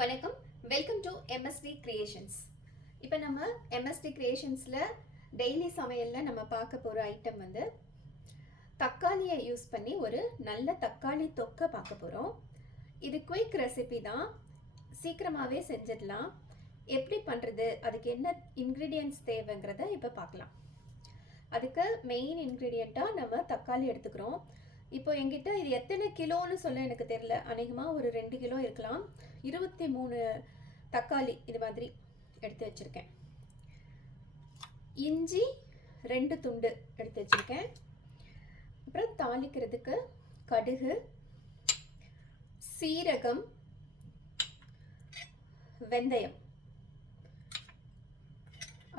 வணக்கம், welcome to MST creations. இப்போ நம்ம எம்எஸ்டி கிரியேஷன்ஸில் டெய்லி சமையலில் நம்ம பார்க்க போகிற ஐட்டம் வந்து தக்காளியை யூஸ் பண்ணி ஒரு நல்ல தக்காளி தொக்கை பார்க்க போகிறோம். இது குயிக் ரெசிபி தான், சீக்கிரமாகவே செஞ்சிடலாம். எப்படி பண்ணுறது, அதுக்கு என்ன இன்க்ரீடியன்ட்ஸ் தேவைங்கிறத இப்போ பார்க்கலாம். அதுக்கு மெயின் இன்க்ரீடியண்ட்டாக நம்ம தக்காளி எடுத்துக்கிறோம். இப்போ என்கிட்ட இது எத்தனை கிலோன்னு சொல்ல எனக்கு தெரியல, அநேகமாக ஒரு 2 கிலோ இருக்கலாம். 23 தக்காளி இது மாதிரி எடுத்து வச்சுருக்கேன். இஞ்சி 2 துண்டு எடுத்து வச்சுருக்கேன். அப்புறம் தாளிக்கிறதுக்கு கடுகு, சீரகம், வெந்தயம்,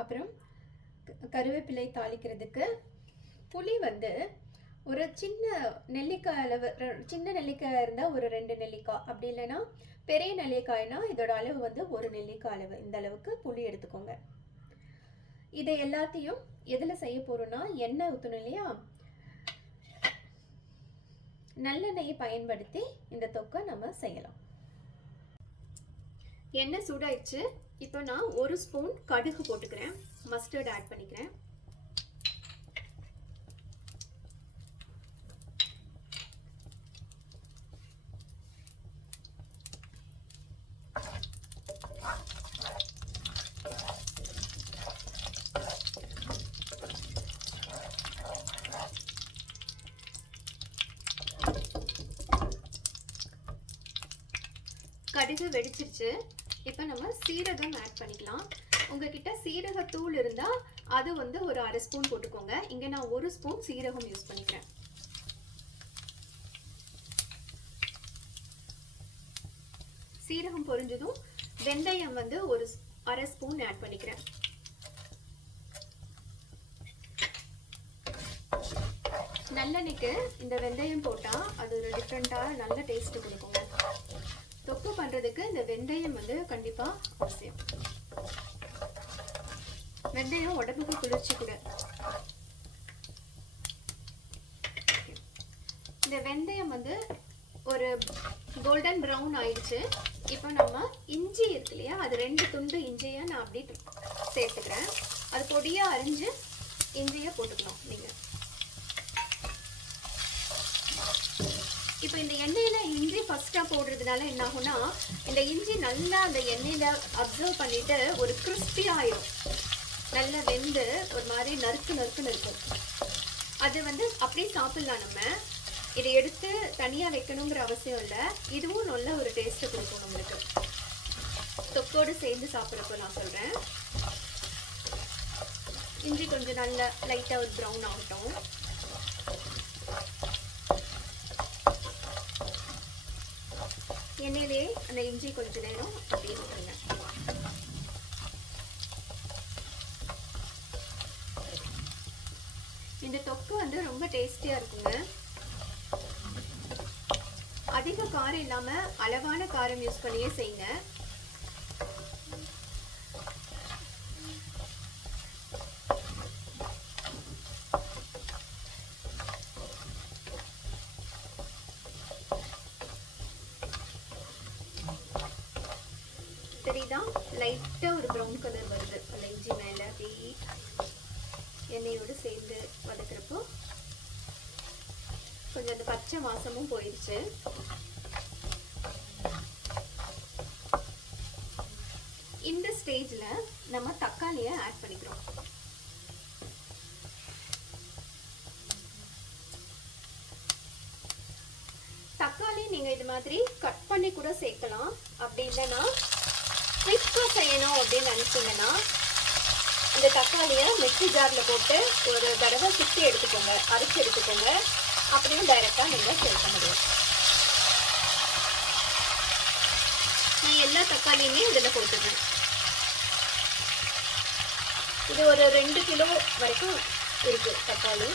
அப்புறம் கருவேப்பிலை தாளிக்கிறதுக்கு புளி வந்து ஒரு சின்ன நெல்லிக்காய் அளவு, சின்ன நெல்லிக்காய் இருந்தால் ஒரு 2 நெல்லிக்காய், அப்படி இல்லைன்னா பெரிய நெல்லிக்காய்னா இதோட அளவு வந்து 1 நெல்லிக்காய் அளவு, இந்த அளவுக்கு புளி எடுத்துக்கோங்க. இதை எல்லாத்தையும் எதில் செய்ய போகிறோன்னா, எண்ணெய் ஊற்றணும் இல்லையா, நல்லெண்ணெயை பயன்படுத்தி இந்த தொக்கை நம்ம செய்யலாம். எண்ணெய் சூடாயிடுச்சு. இப்போ நான் 1 ஸ்பூன் கடுகு போட்டுக்கிறேன், மஸ்டர்ட் ஆட் பண்ணிக்கிறேன். கடுகு வெடிச்சிருச்சு. இப்போ நம்ம சீரகம் ஆட் பண்ணிக்கலாம். உங்ககிட்ட சீரகத்தூள் இருந்தால் அது வந்து ஒரு 1/2 ஸ்பூன் போட்டுக்கோங்க. இங்கே நான் 1 ஸ்பூன் சீரகம் யூஸ் பண்ணிக்கிறேன். சீரகம் பொரிஞ்சதும் வெந்தயம் வந்து ஒரு 1/2 ஸ்பூன் ஆட் பண்ணிக்கிறேன். நல்லெண்ணெய்க்கு இந்த வெந்தயம் போட்டால் அது ஒரு டிஃப்ரெண்ட்டாக நல்ல டேஸ்ட்டு கொடுக்குங்க. தொக்கு பண்ணுறதுக்கு இந்த வெந்தயம் வந்து கண்டிப்பாக அவசியம். வெந்தயம் உடம்புக்கு குளிர்ச்சி கூட. இந்த வெந்தயம் வந்து ஒரு கோல்டன் ப்ரௌன் ஆயிடுச்சு. இப்போ நம்ம இஞ்சி இருக்கு இல்லையா, அது 2 துண்டு இஞ்சியை நான் அப்படி சேர்த்துக்கிறேன். அது பொடியாக அரிஞ்சு இஞ்சியை போட்டுக்கணும் நீங்கள். இப்போ இந்த எண்ணெயில் இஞ்சி ஃபஸ்ட்டாக போடுறதுனால என்ன ஆகும்னா, இந்த இஞ்சி நல்லா அந்த எண்ணெயில் அப்சர்வ் பண்ணிவிட்டு ஒரு கிறிஸ்பியாக ஆயிடும். நல்லா வெந்து ஒரு மாதிரி நறுக்குன்னு இருக்கும். அது வந்து அப்படியே சாப்பிட்லாம். நம்ம இதை எடுத்து தனியாக வைக்கணுங்கிற அவசியம் இல்லை. இதுவும் நல்ல ஒரு டேஸ்ட்டை கொடுக்கும் நம்மளுக்கு. தொக்கோடு சேர்ந்து சாப்பிட்றப்போ நான் சொல்கிறேன். இஞ்சி கொஞ்சம் நல்லா லைட்டாக ஒரு ப்ரௌன் ஆகட்டும். எண்ணெயிலே அந்த இஞ்சி கொஞ்சம் நேரம் அப்படியே விட்டுருங்க. இந்த தொக்கு வந்து ரொம்ப டேஸ்டியாக இருக்குங்க. அதிக காரம் இல்லாமல் அளவான காரம் யூஸ் பண்ணியே செய்யுங்க. சரிதான், லைட்டாக ஒரு ப்ரௌன் கலர் வருது அந்த இஞ்சி மேலே. அப்படி எண்ணெயோடு சேர்ந்து வதக்கிறப்போ கொஞ்சம் அந்த பச்சை வாசமும் போயிடுச்சு. இந்த ஸ்டேஜில் நம்ம தக்காளியை ஆட் பண்ணிக்கிறோம். தக்காளி நீங்கள் இது மாதிரி கட் பண்ணி கூட சேர்க்கலாம். அப்படி இல்லைன்னா குயிக்காக செய்யணும் அப்படின்னு நினச்சிங்கன்னா இந்த தக்காளியை மிக்ஸி ஜாரில் போட்டு ஒரு தடவை சுற்றி எடுத்துக்கோங்க, அரைச்சி எடுத்துக்கோங்க. அப்படியும் டைரெக்டாக நீங்கள் சேர்க்க முடியும். நான் எல்லா தக்காளியுமே இதில் போட்டுக்கிறேன். இது ஒரு 2 கிலோ வரைக்கும் இருக்குது தக்காளி.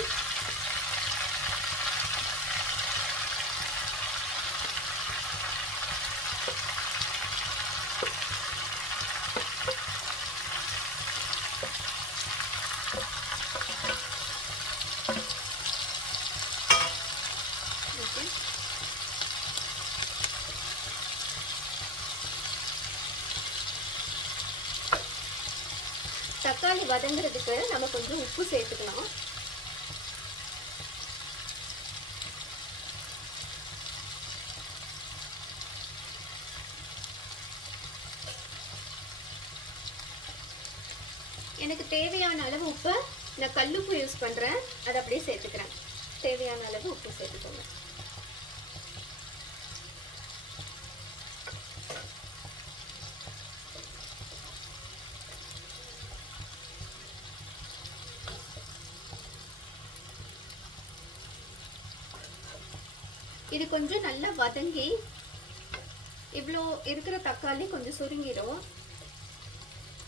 தக்காளி வதங்குறதுக்கு நம்ம கொஞ்சம் உப்பு சேர்த்துக்கலாம். எனக்கு தேவையான அளவு உப்பு, நான் கல்லுப்பு யூஸ் பண்ணுறேன், அதை அப்படியே சேர்த்துக்கிறேன். தேவையான அளவு உப்பு சேர்த்துக்கோங்க. இது கொஞ்சம் நல்லா வதங்கி இவ்வளோ இருக்கிற தக்காளி கொஞ்சம் சுருங்கிடும்.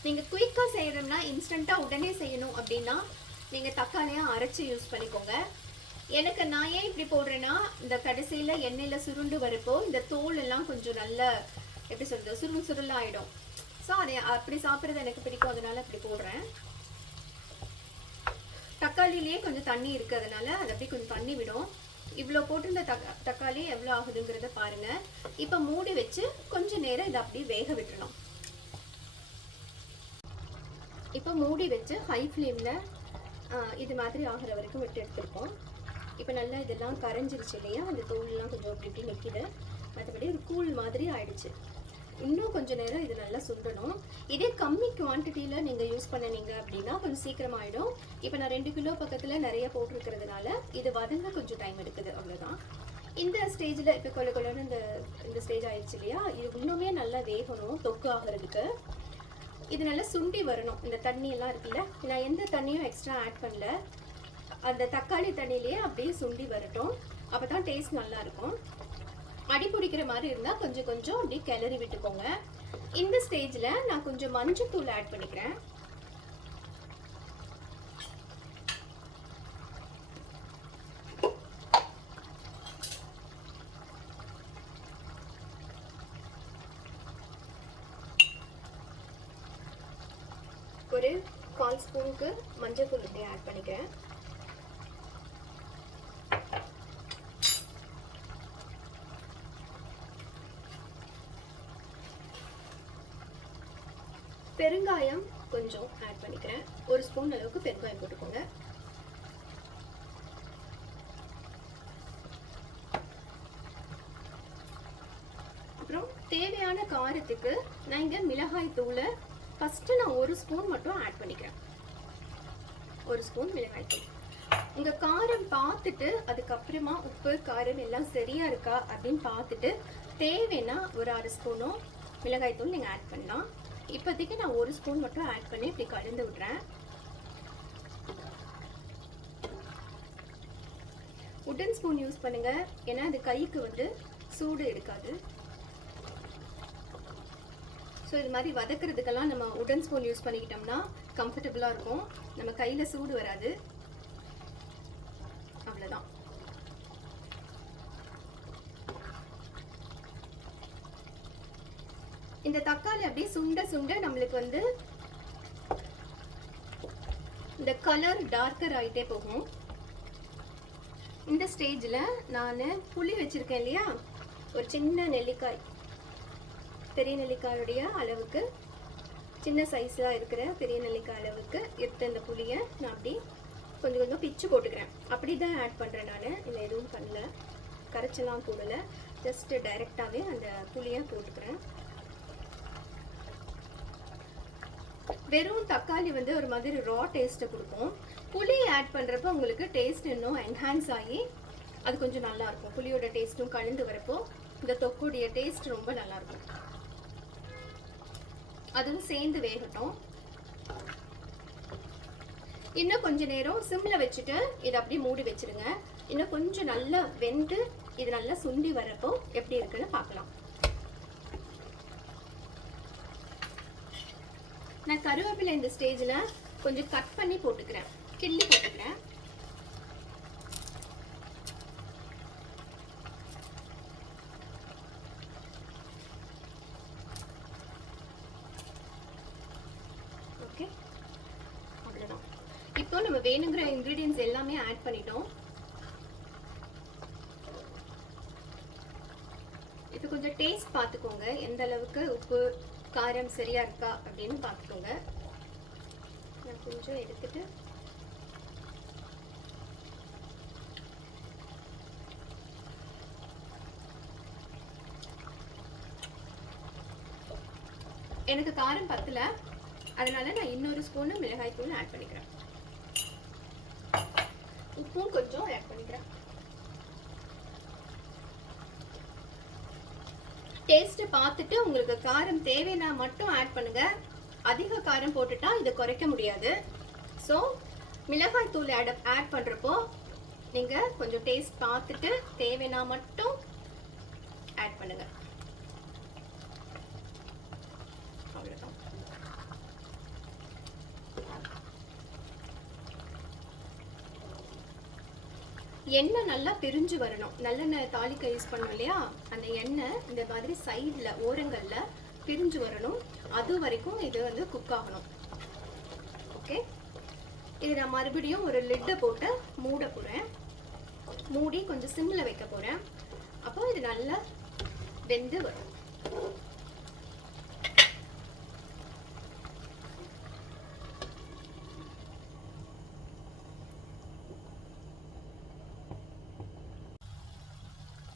நீங்கள் குயிக்காக செய்யணும்னா, இன்ஸ்டண்ட்டாக உடனே செய்யணும் அப்படின்னா நீங்கள் தக்காளியாக அரைச்சி யூஸ் பண்ணிக்கோங்க. எனக்கு நான் ஏன் இப்படி போடுறேன்னா, இந்த கடைசியில் எண்ணெயில் சுருண்டு வரப்போ இந்த தோல் எல்லாம் கொஞ்சம் நல்ல எப்படி சொல்கிறது, சுருளாகிடும். ஸோ அதை அப்படி சாப்பிட்றது எனக்கு பிடிக்கும், அதனால அப்படி போடுறேன். தக்காளிலேயே கொஞ்சம் தண்ணி இருக்குது, அதனால அது அப்படி கொஞ்சம் தண்ணி விடும். இவ்வளோ போட்டு இந்த தக்காளி எவ்வளோ ஆகுதுங்கிறத பாருங்கள். இப்போ மூடி வச்சு கொஞ்சம் நேரம் இதை அப்படியே வேக விட்டுறணும். இப்போ மூடி வச்சு ஹை ஃப்ளேமில் இது மாதிரி ஆகிற வரைக்கும் விட்டு எடுத்துருக்கோம். இப்போ நல்லா இதெல்லாம் கரைஞ்சிருச்சு இல்லையா, அந்த தோல்லாம் கொஞ்சம் அப்படி இப்படி நிற்கிது. மற்றபடி ஒரு கூழ் மாதிரி ஆயிடுச்சு. இன்னும் கொஞ்சம் நேரம் இது நல்லா சுண்டணும். இதே கம்மி குவான்டிட்டியில் நீங்கள் யூஸ் பண்ணினீங்க அப்படின்னா கொஞ்சம் சீக்கிரமாகிடும். இப்போ நான் 2 கிலோ பக்கத்தில் நிறைய போட்டிருக்கிறதுனால இது வதங்க கொஞ்சம் டைம் எடுக்குது, அவ்வளோதான். இந்த ஸ்டேஜில் இப்போ கொலன்னு இந்த ஸ்டேஜ் ஆயிடுச்சு இல்லையா, இது இன்னுமே நல்லா வேகணும் தொக்கு ஆகிறதுக்கு. இது நல்லா சுண்டி வரணும். இந்த தண்ணியெல்லாம் இருக்குல்ல, நான் எந்த தண்ணியும் எக்ஸ்ட்ரா ஆட் பண்ணல, அந்த தக்காளி தண்ணியிலேயே அப்படியே சுண்டி வரட்டும். அப்போ தான் டேஸ்ட் நல்லாயிருக்கும். அடி பிடிக்கிற மாதிரி இருந்தால் கொஞ்சம் கொஞ்சம் அப்படியே கிளறி விட்டுக்கோங்க. இந்த ஸ்டேஜில் நான் கொஞ்சம் மஞ்சத்தூள் ஆட் பண்ணிக்கிறேன். ஒரு 1/4 ஸ்பூனுக்கு மஞ்சள் தூள் இப்படி ஆட் பண்ணிக்கிறேன். பெருங்காயம் கொஞ்சம் ஆட் பண்ணிக்கிறேன். 1 ஸ்பூன் அளவுக்கு பெருங்காயம் போட்டுக்கோங்க. அப்புறம் தேவையான காரத்துக்கு நான் இங்கே மிளகாய் தூளை ஃபஸ்ட்டு நான் 1 ஸ்பூன் மட்டும் ஆட் பண்ணிக்கிறேன். 1 ஸ்பூன் மிளகாய் தூள். உங்கள் காரம் பார்த்துட்டு அதுக்கப்புறமா உப்பு காரம் எல்லாம் சரியாக இருக்கா அப்படின்னு பார்த்துட்டு தேவைன்னா ஒரு 1/2 ஸ்பூனோ மிளகாய் தூள் நீங்கள் ஆட் பண்ணலாம். இப்போதைக்கு நான் 1 ஸ்பூன் மட்டும் ஆட் பண்ணி இப்படி கலந்து விட்றேன். உட்டன் ஸ்பூன் யூஸ் பண்ணுங்கள், ஏன்னா அது கைக்கு வந்து சூடு எடுக்காது. ஸோ இது மாதிரி வதக்கிறதுக்கெல்லாம் நம்ம உட்டன் ஸ்பூன் யூஸ் பண்ணிக்கிட்டோம்னா கம்ஃபர்டபுளாக இருக்கும், நம்ம கையில் சூடு வராது. அவ்வளோதான். இந்த தக்காளி அப்படியே சுண்ட சுண்ட நம்மளுக்கு வந்து இந்த கலர் டார்க்கர் ஆகிட்டே போகும். இந்த ஸ்டேஜில் நான் புளி வச்சுருக்கேன் இல்லையா, ஒரு சின்ன நெல்லிக்காய், பெரிய நெல்லிக்காயுடைய அளவுக்கு சின்ன சைஸாக இருக்கிற பெரிய நெல்லிக்காய் அளவுக்கு எடுத்த இந்த புளியை நான் அப்படி கொஞ்சம் கொஞ்சம் பிச்சு போட்டுக்கிறேன். அப்படி தான் ஆட் பண்ணுறேன் நான். இல்லை எதுவும் பண்ணல, கரைச்செல்லாம் போடலை, ஜஸ்ட்டு டைரெக்டாகவே அந்த புளியை போட்டுக்கிறேன். வெறும் தக்காளி வந்து ஒரு மாதிரி ரா டேஸ்ட்டை கொடுக்கும். புளி ஆட் பண்ணுறப்போ உங்களுக்கு டேஸ்ட் இன்னும் என்ஹான்ஸ் ஆகி அது கொஞ்சம் நல்லாயிருக்கும். புளியோட டேஸ்ட்டும் கலந்து வரப்போ இந்த தொக்குடைய டேஸ்ட் ரொம்ப நல்லாயிருக்கும். அதுவும் சேர்ந்து வேகட்டும். இன்னும் கொஞ்ச நேரம் சிம்மில் வச்சுட்டு இதை அப்படியே மூடி வச்சுருங்க. இன்னும் கொஞ்சம் நல்லா வெந்து இது நல்லா சுண்டி வரப்போ எப்படி இருக்குன்னு பார்க்கலாம். நான் கருவேப்பிலை இந்த ஸ்டேஜில் கொஞ்சம் கட் பண்ணி போட்டுக்கிறேன், கிள்ளி போட்டுக்கிறேன். ஓகே, அவ்வளோதான். இப்போ நம்ம வேணுங்கிற இன்க்ரீடியன்ஸ் எல்லாமே ஆட் பண்ணிட்டோம். இப்போ கொஞ்சம் டேஸ்ட் பார்த்துக்கோங்க, எந்த அளவுக்கு உப்பு காரம் சரியா இருக்கா அப்படின்னு பார்த்துக்கோங்க. நான் கொஞ்சம் எடுத்துட்டு எனக்கு காரம் பத்தல, அதனால நான் இன்னொரு ஸ்பூன் மிளகாய் தூள் ஆட் பண்ணிக்கிறேன். உப்பும் கொஞ்சம் ஆட் பண்ணிக்கிறேன். டேஸ்ட் பார்த்துட்டு உங்களுக்கு காரம் தேவைன்னா மட்டும் ஆட் பண்ணுங்க. அதிக காரம் போட்டுட்டா இதை குறைக்க முடியாது. ஸோ மிளகாய் தூள் ஆட் பண்ணுறப்போ நீங்கள் கொஞ்சம் டேஸ்ட் பார்த்துட்டு தேவைன்னா மட்டும் ஆட் பண்ணுங்க. அவ்வளோதான். எண்ணெய் நல்லா பிரிஞ்சு வரணும். நல்லெண்ணெய் தாளிக்க யூஸ் பண்ணோம் இல்லையா, அந்த எண்ணெய் இந்த மாதிரி சைடில் ஓரங்களில் பிரிஞ்சு வரணும். அது வரைக்கும் இது வந்து குக் ஆகணும். ஓகே, இது நான் மறுபடியும் ஒரு லிட்டை போட்டு மூட போகிறேன். மூடி கொஞ்சம் சிம்மில் வைக்க போகிறேன். அப்போ இது நல்லா வெந்து வரும்.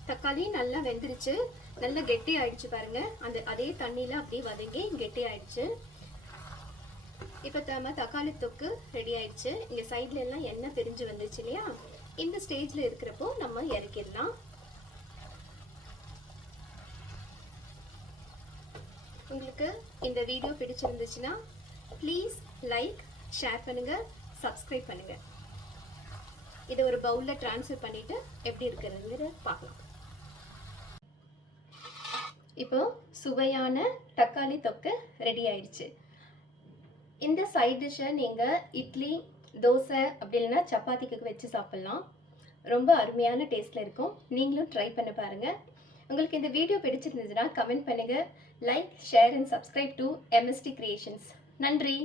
தக்காளி நல்லா வெந்துருச்சு, நல்லா கெட்டி ஆயிடுச்சு பாருங்க. அதே தண்ணியில அப்படியே வதங்கி கெட்டி ஆயிடுச்சு. இப்போ நம்ம தக்காளி தொக்கு ரெடி ஆயிடுச்சு. இங்க சைட்ல எல்லாம் எண்ணெய் பிரிஞ்சு வந்துருச்சு இல்லையா, இந்த ஸ்டேஜ்ல இருக்கிறப்போ நம்ம இறக்கிடலாம். உங்களுக்கு இந்த வீடியோ பிடிச்சிருந்துச்சுன்னா ப்ளீஸ் லைக், ஷேர் பண்ணுங்க, சப்ஸ்கிரைப் பண்ணுங்க. இதை ஒரு பவுல்ல ட்ரான்ஸ்ஃபர் பண்ணிட்டு எப்படி இருக்கிறதுங்கிறத பார்க்கலாம். இப்போ சுவையான தக்காளி தொக்கு ரெடி ஆயிடுச்சு. இந்த சைட் டிஷ்ஷை நீங்கள் இட்லி, தோசை அப்படி இல்லைன்னா சப்பாத்திக்கு வச்சு சாப்பிட்லாம். ரொம்ப அருமையான டேஸ்ட்டில் இருக்கும். நீங்களும் ட்ரை பண்ண பாருங்கள். உங்களுக்கு இந்த வீடியோ பிடிச்சிருந்துச்சுன்னா கமெண்ட் பண்ணுங்கள். Like, share and subscribe to MST Creations. நன்றி.